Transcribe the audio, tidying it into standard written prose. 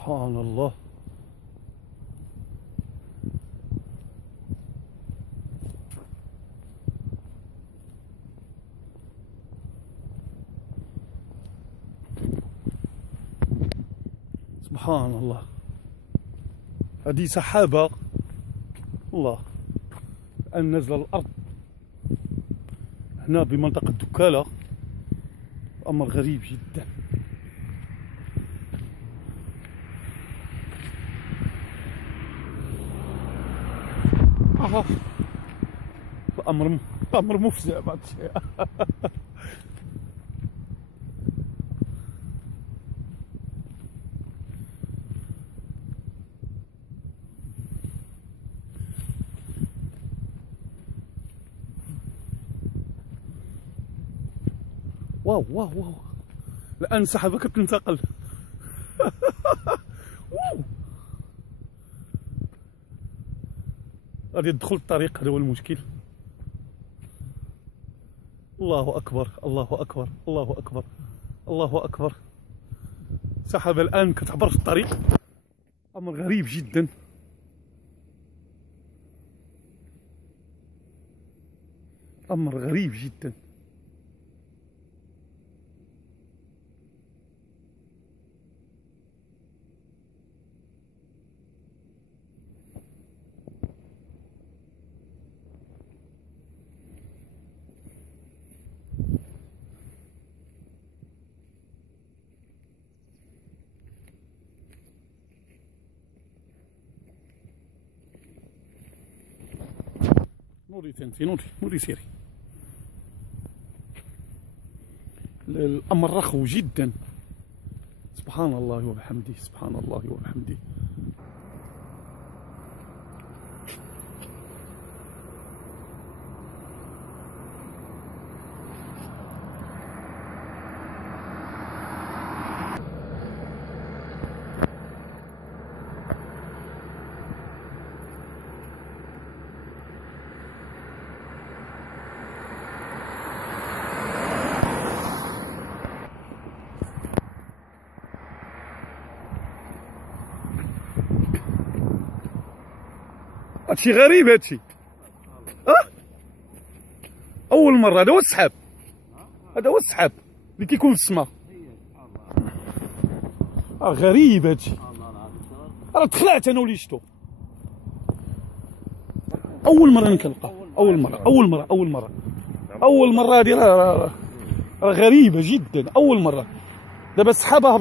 سبحان الله. سبحان الله. هذه سحابة الله الآن نازلة الأرض هنا بمنطقة دكالة. أمر غريب جدا. الأمر مفزع بعض الشيء. واو واو واو، الآن السحابة كتنتقل. غادي تدخل الطريق، هذا هو المشكل. الله أكبر الله أكبر الله أكبر الله أكبر. سحابة الآن كتعبر في الطريق. أمر غريب جدا. أمر غريب جدا. نوري تنتي، نوري سيري. الأمر رخو جدا. سبحان الله وبحمده، سبحان الله وبحمده. هادشي غريب هادشي. أول مرة. هذا هو السحاب، هذا هو السحاب اللي كيكون في السماء. غريب هادشي. راه تخلعت أنا ولي شفتو. أول مرة أنا كنلقاه، أول مرة هادي راه غريبة جدا. أول مرة. دابا السحابة